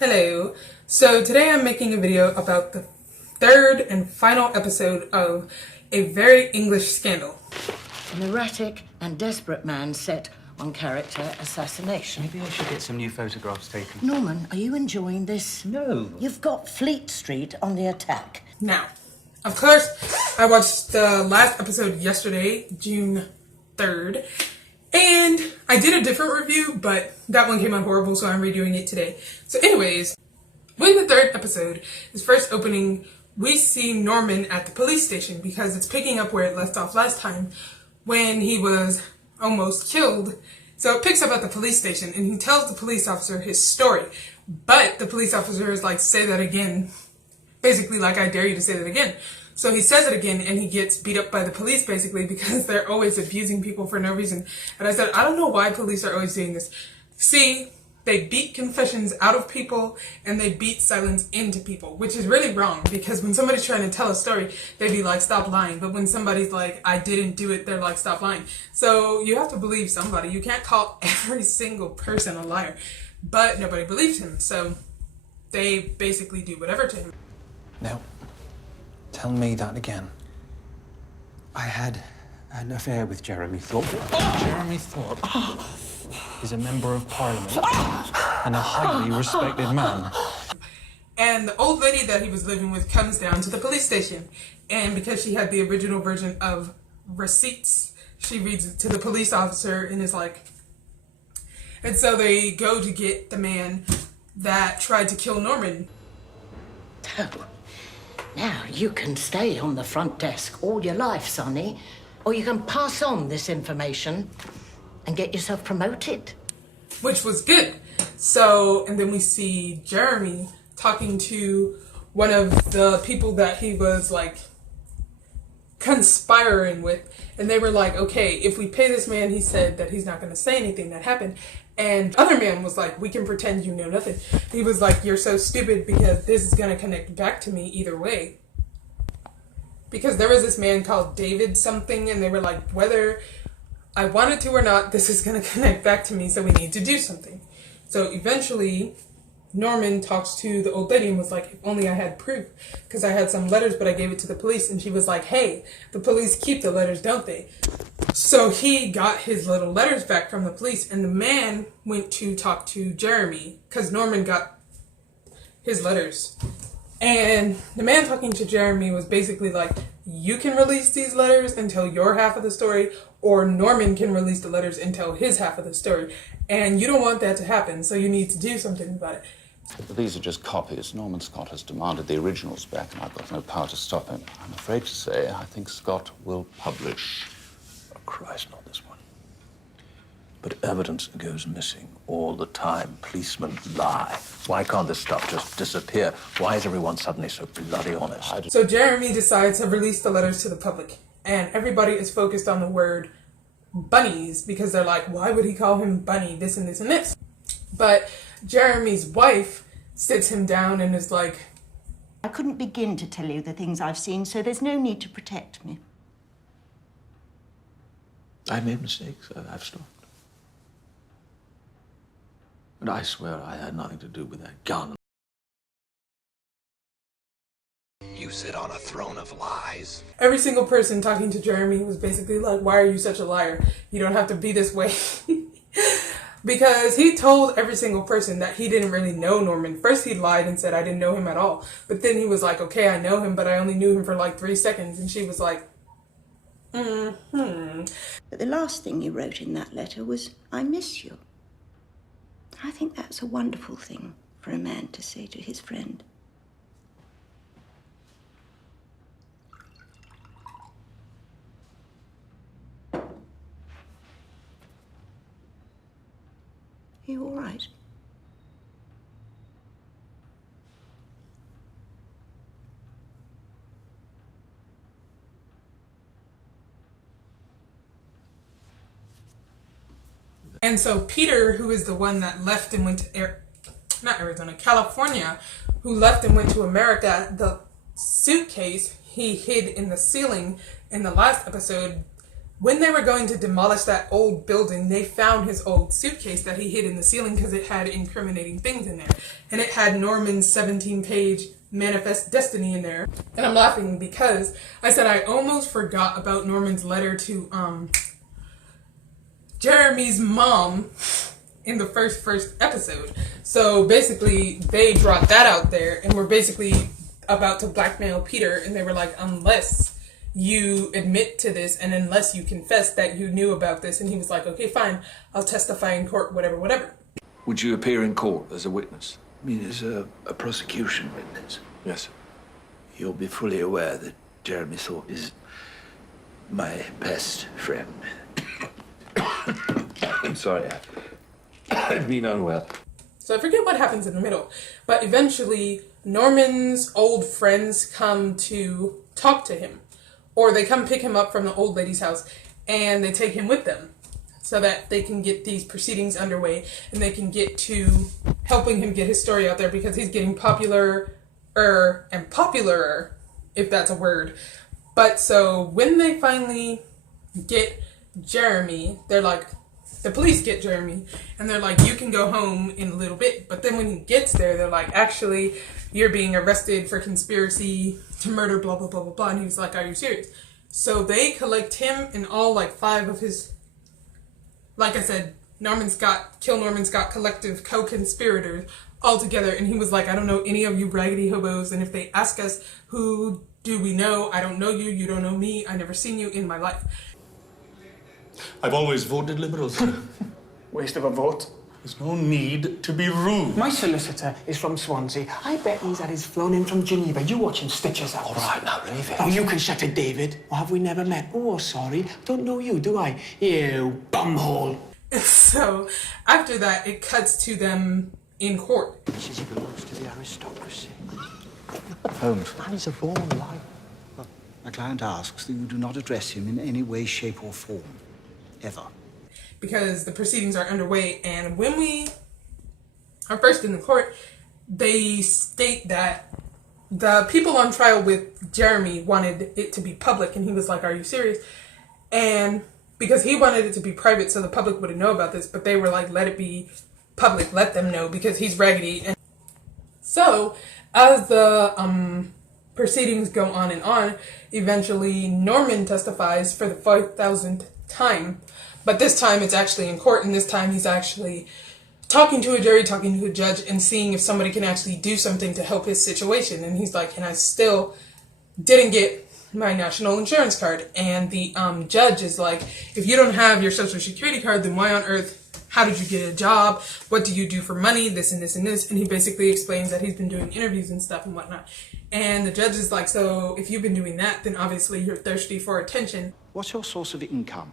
Hello. So today I'm making a video about the third and final episode of A Very English Scandal. An erratic and desperate man set on character assassination. Maybe I should get some new photographs taken. Norman, are you enjoying this? No. You've got Fleet Street on the attack. Now, of course, I watched the last episode yesterday, June 3rd, and I did a different review, but that one came out horrible, so I'm redoing it today. So anyways, when the third episode is first opening, we see Norman at the police station because it's picking up where it left off last time when he was almost killed. So it picks up at the police station and he tells the police officer his story. But the police officer is like, say that again. Basically like, I dare you to say that again. So he says it again and he gets beat up by the police basically because they're always abusing people for no reason. And I said, I don't know why police are always doing this. See, they beat confessions out of people and they beat silence into people, which is really wrong because when somebody's trying to tell a story, they'd be like, stop lying. But when somebody's like, I didn't do it, they're like, stop lying. So you have to believe somebody. You can't call every single person a liar. But nobody believes him. So they basically do whatever to him. Now, tell me that again. I had an affair with Jeremy Thorpe. Jeremy Thorpe is a member of Parliament and a highly respected man. And the old lady that he was living with comes down to the police station. And because she had the original version of receipts, she reads it to the police officer and is like... And so they go to get the man that tried to kill Norman. Oh, now you can stay on the front desk all your life, Sonny, or you can pass on this information and get yourself promoted. Which was good. So, and then we see Jeremy talking to one of the people that he was like conspiring with. And they were like, okay, if we pay this man, he said that he's not going to say anything that happened. And the other man was like, we can pretend you know nothing. He was like, you're so stupid because this is going to connect back to me either way. Because there was this man called David something and they were like, whether I wanted to or not, this is going to connect back to me, so we need to do something. So eventually, Norman talks to the old lady and was like, if only I had proof. Because I had some letters, but I gave it to the police. And she was like, hey, the police keep the letters, don't they? So he got his little letters back from the police. And the man went to talk to Jeremy. Because Norman got his letters. And the man talking to Jeremy was basically like, you can release these letters and tell your half of the story, or Norman can release the letters and tell his half of the story. And you don't want that to happen, so you need to do something about it. But these are just copies. Norman Scott has demanded the originals back, and I've got no power to stop him. I'm afraid to say I think Scott will publish. Oh, Christ, not this one. But evidence goes missing all the time. Policemen lie. Why can't this stuff just disappear? Why is everyone suddenly so bloody honest? So Jeremy decides to release the letters to the public. And everybody is focused on the word bunnies because they're like, why would he call him bunny, this and this and this? But Jeremy's wife sits him down and is like, I couldn't begin to tell you the things I've seen, so there's no need to protect me. I made mistakes. I've stopped. But I swear I had nothing to do with that gun. You sit on a throne of lies. every single person talking to Jeremy was basically like, why are you such a liar? You don't have to be this way. Because he told every single person that he didn't really know Norman. First he lied and said, I didn't know him at all. But then he was like, okay, I know him, but I only knew him for like 3 seconds. And she was like, But the last thing you wrote in that letter was, I miss you. I think that's a wonderful thing for a man to say to his friend. You all right? And so Peter, who is the one that left and went to California, who left and went to America, the suitcase he hid in the ceiling in the last episode when they were going to demolish that old building, they found his old suitcase that he hid in the ceiling because it had incriminating things in there. And it had Norman's 17-page Manifest Destiny in there. And I'm laughing because I said I almost forgot about Norman's letter to Jeremy's mom in the first episode. So basically they brought that out there and were basically about to blackmail Peter, and they were like, unless you admit to this and unless you confess that you knew about this. And he was like, okay, fine, I'll testify in court, whatever. Would you appear in court as a witness? I mean, as a prosecution witness. Yes. You'll be fully aware that Jeremy Thorpe is my best friend. I'm sorry, I've been unwell. So I forget what happens in the middle, but eventually Norman's old friends come to talk to him, or they come pick him up from the old lady's house and they take him with them so that they can get these proceedings underway and they can get to helping him get his story out there, because he's getting popular and popularer, if that's a word. But so when they finally get Jeremy, they're like, the police get Jeremy and they're like, you can go home in a little bit. But then when he gets there, they're like, actually, you're being arrested for conspiracy to murder, blah, blah, blah, blah, blah. And he was like, are you serious? So they collect him and all like 5 of his, like I said, Kill Norman Scott collective co-conspirators all together. And he was like, I don't know any of you raggedy hobos. And if they ask us, who do we know? I don't know you. You don't know me. I never seen you in my life. I've always voted Liberal, sir. Waste of a vote. There's no need to be rude. My solicitor is from Swansea. I bet he's had his flown in from Geneva. You watch him stitch his out. All right, now leave it. Oh, you can shut it, David. Or have we never met? Oh, sorry. Don't know you, do I? You bumhole. So after that, it cuts to them in court. Says he belongs to the aristocracy. Holmes. Man is a born liar. Well, my client asks that you do not address him in any way, shape, or form. Ever. Because the proceedings are underway, and when we are first in the court, they state that the people on trial with Jeremy wanted it to be public, and he was like, are you serious? And because he wanted it to be private so the public wouldn't know about this, but they were like, let it be public, let them know, because he's raggedy. And so as the proceedings go on and on, eventually Norman testifies for the 5,000th time. But this time it's actually in court, and this time he's actually talking to a jury, talking to a judge, and seeing if somebody can actually do something to help his situation. And he's like, and I still didn't get my national insurance card. And the judge is like, if you don't have your social security card, then why on earth, how did you get a job? What do you do for money? This and this and this. And he basically explains that he's been doing interviews and stuff and whatnot. And the judge is like, so if you've been doing that, then obviously you're thirsty for attention. What's your source of income?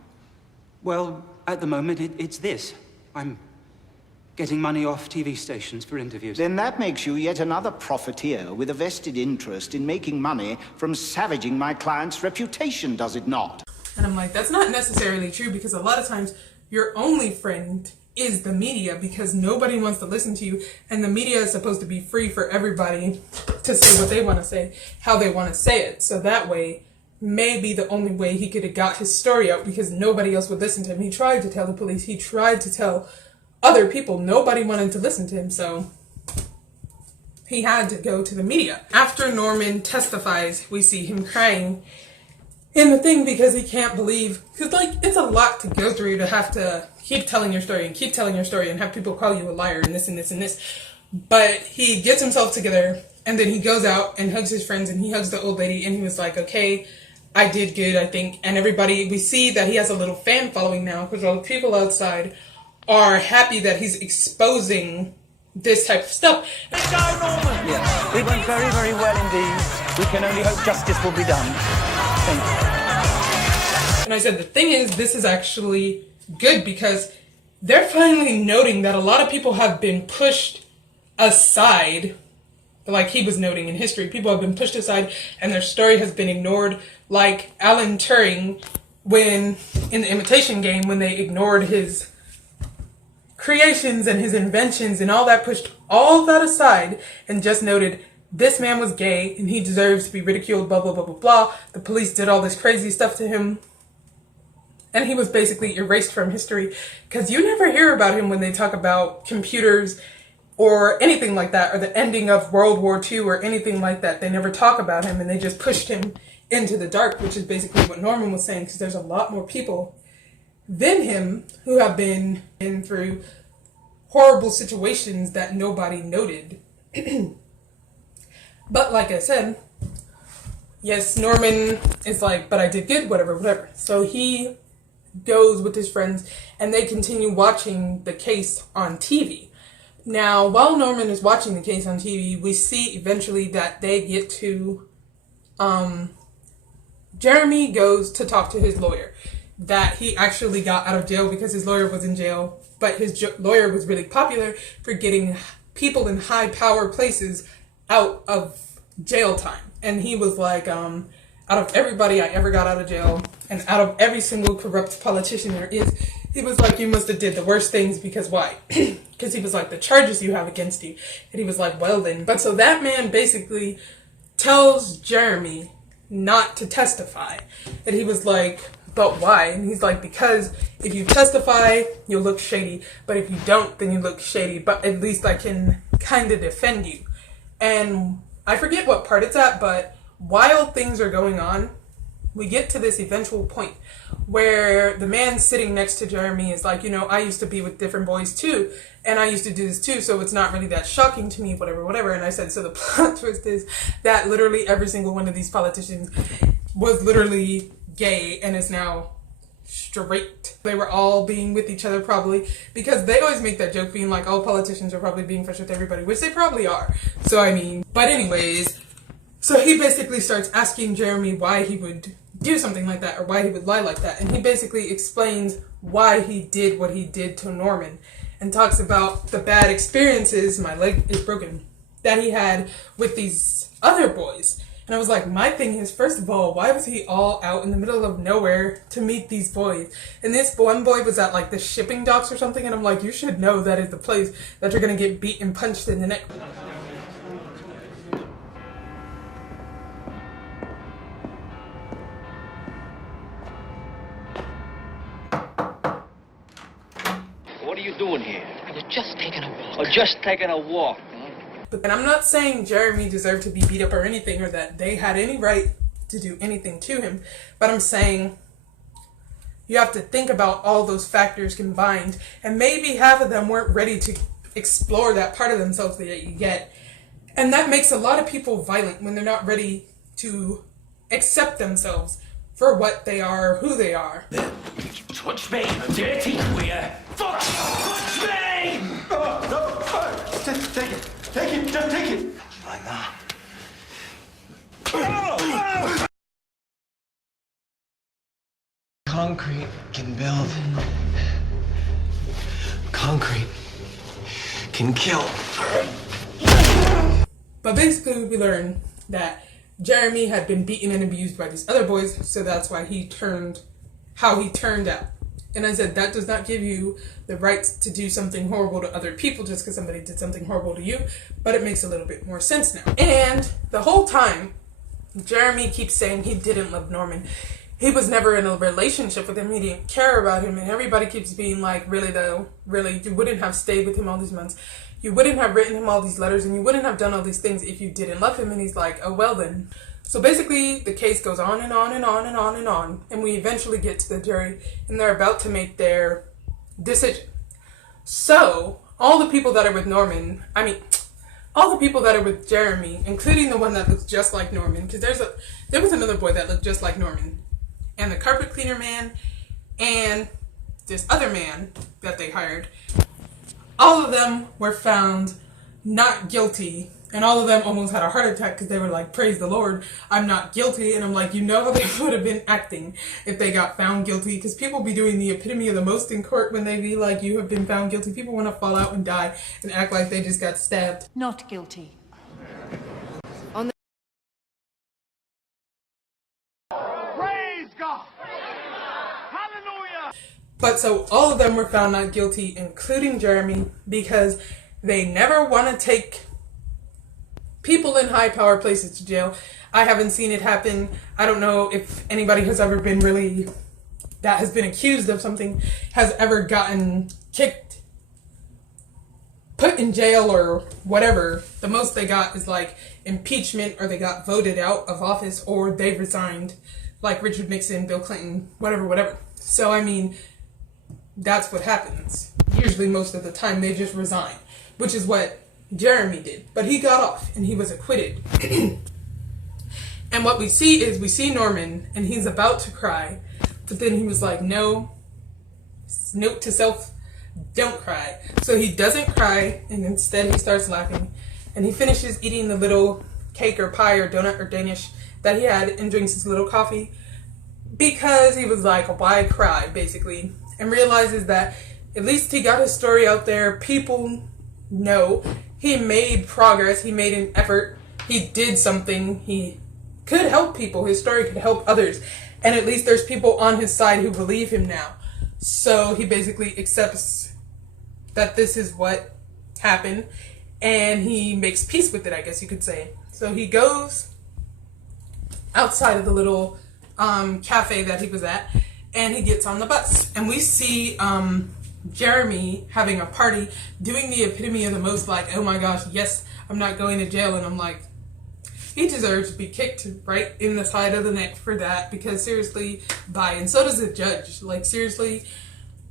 Well, at the moment, it's this. I'm getting money off TV stations for interviews. Then that makes you yet another profiteer with a vested interest in making money from savaging my client's reputation, does it not? And I'm like, that's not necessarily true, because a lot of times your only friend is the media, because nobody wants to listen to you, and the media is supposed to be free for everybody to say what they want to say, how they want to say it. So that way, maybe the only way he could have got his story out, because nobody else would listen to him. He tried to tell the police, he tried to tell other people, nobody wanted to listen to him, so he had to go to the media. After Norman testifies, we see him crying in the thing because he can't believe, because like, it's a lot to go through to have to keep telling your story and keep telling your story and have people call you a liar and this and this and this. But he gets himself together, and then he goes out and hugs his friends, and he hugs the old lady, and he was like, okay, I did good, I think. And everybody, we see that he has a little fan following now, because all the people outside are happy that he's exposing this type of stuff. Yes, it went very, very well indeed. We can only hope justice will be done. Thank you. And I said, the thing is, this is actually good, because they're finally noting that a lot of people have been pushed aside. Like he was noting in history, people have been pushed aside and their story has been ignored. Like Alan Turing, when in the Imitation Game, when they ignored his creations and his inventions and all that, pushed all that aside and just noted this man was gay and he deserves to be ridiculed, blah, blah, blah, blah, blah. The police did all this crazy stuff to him. and he was basically erased from history because you never hear about him when they talk about computers or anything like that, or the ending of World War II or anything like that. They never talk about him, and they just pushed him into the dark, which is basically what Norman was saying, because there's a lot more people than him who have been in through horrible situations that nobody noted. But like I said, yes, Norman is like, but I did good, whatever, whatever. So he goes with his friends and they continue watching the case on TV. Now, while Norman is watching the case on TV, we see eventually that they get to, Jeremy goes to talk to his lawyer, that he actually got out of jail because his lawyer was in jail, but his lawyer was really popular for getting people in high power places out of jail time. And he was like, out of everybody I ever got out of jail, and out of every single corrupt politician there is, he was like, you must have did the worst things, because why? Because he was like, the charges you have against you. And he was like, well then. But so that man basically tells Jeremy not to testify. And he was like, but why? And he's like, because if you testify, you'll look shady. But if you don't, then you look shady. But at least I can kind of defend you. And I forget what part it's at, but while things are going on, we get to this eventual point where the man sitting next to Jeremy is like, you know, I used to be with different boys too, and I used to do this too, so it's not really that shocking to me, whatever, whatever. And I said, so the plot twist is that literally every single one of these politicians was literally gay and is now straight. They were all being with each other probably, because they always make that joke being like, oh, politicians are probably being friends with everybody, which they probably are. So I mean, but anyways, so he basically starts asking Jeremy why he would do something like that, or why he would lie like that. And he basically explains why he did what he did to Norman, and talks about the bad experiences, my leg is broken, that he had with these other boys. And I was like, my thing is, first of all, why was he all out in the middle of nowhere to meet these boys? And this one boy was at like the shipping docks or something, and I'm like, you should know that is the place that you're gonna get beat and punched in the neck. What are you doing here? I was just taking a walk. Oh, just taking a walk. And I'm not saying Jeremy deserved to be beat up or anything, or that they had any right to do anything to him, but I'm saying you have to think about all those factors combined, and maybe half of them weren't ready to explore that part of themselves that you get. And that makes a lot of people violent when they're not ready to accept themselves for what they are, who they are. Touch me, dirty queer! Fuck! Touch me! Take it. Take it. Just take it. Like that. Concrete can build. Concrete can kill. But basically we learn that Jeremy had been beaten and abused by these other boys, so that's why he turned how he turned out. And I said, that does not give you the right to do something horrible to other people just because somebody did something horrible to you, but it makes a little bit more sense now. And the whole time, Jeremy keeps saying he didn't love Norman. He was never in a relationship with him. He didn't care about him. And everybody keeps being like, really though, really, you wouldn't have stayed with him all these months. You wouldn't have written him all these letters, and you wouldn't have done all these things if you didn't love him. And he's like, oh, well then. So basically, the case goes on and on and on and on and on, and we eventually get to the jury, and they're about to make their decision. So, all the people that are with Norman, all the people that are with Jeremy, including the one that looks just like Norman, because there was another boy that looked just like Norman, and the carpet cleaner man, and this other man that they hired, all of them were found not guilty. And all of them almost had a heart attack because they were like, praise the Lord, I'm not guilty. And I'm like, you know how they would have been acting if they got found guilty? Because people be doing the epitome of the most in court when they be like, you have been found guilty. People want to fall out and die and act like they just got stabbed. Not guilty. Praise God! Hallelujah! But so all of them were found not guilty, including Jeremy, because they never want to take people in high power places to jail. I haven't seen it happen. I don't know if anybody has ever been really that has been accused of something has ever gotten kicked, put in jail or whatever. The most they got is like impeachment, or they got voted out of office, or they resigned, like Richard Nixon, Bill Clinton, whatever. So, I mean, that's what happens. Usually, most of the time, they just resign, which is what Jeremy did. But he got off, and he was acquitted. And what we see Norman, and he's about to cry, but then he was like, no, note to self, don't cry. So he doesn't cry, and instead he starts laughing, and he finishes eating the little cake or pie or donut or Danish that he had, and drinks his little coffee, because he was like, why cry, basically, and realizes that at least he got his story out there. People know he made progress, he made an effort, he did something, he could help people, his story could help others, and at least there's people on his side who believe him now. So he basically accepts that this is what happened, and he makes peace with it, I guess you could say. So he goes outside of the little cafe that he was at, and he gets on the bus, and we see Jeremy having a party, doing the epitome of the most, like, oh my gosh, yes, I'm not going to jail. And I'm like, he deserves to be kicked right in the side of the neck for that, because seriously, bye. And so does the judge, like, seriously.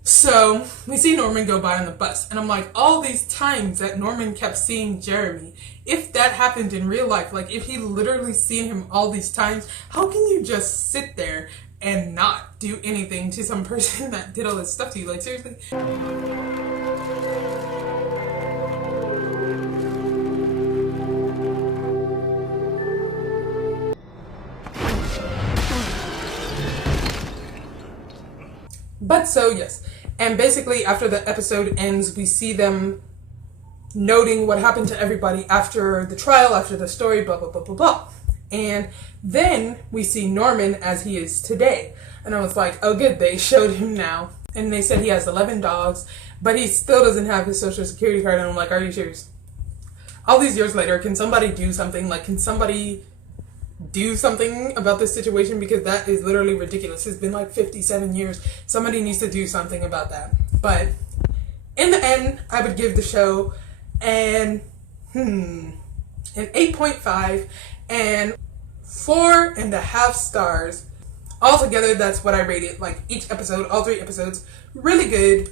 So we see Norman go by on the bus, and I'm like, all these times that Norman kept seeing Jeremy, if that happened in real life, like if he literally seen him all these times, how can you just sit there and not do anything to some person that did all this stuff to you? Like, seriously. But so, yes. And basically, after the episode ends, we see them noting what happened to everybody after the trial, after the story, blah, blah, blah, blah, blah. And then we see Norman as he is today. And I was like, oh, good, they showed him now. And they said he has 11 dogs, but he still doesn't have his social security card. And I'm like, are you serious? All these years later, can somebody do something? Like, can somebody do something about this situation? Because that is literally ridiculous. It's been like 57 years. Somebody needs to do something about that. But in the end, I would give the show an 8.5 and 4.5 stars. Altogether, that's what I rated. Like, each episode, all 3 episodes, really good.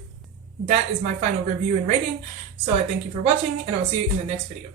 That is my final review and rating. So I thank you for watching, and I'll see you in the next video.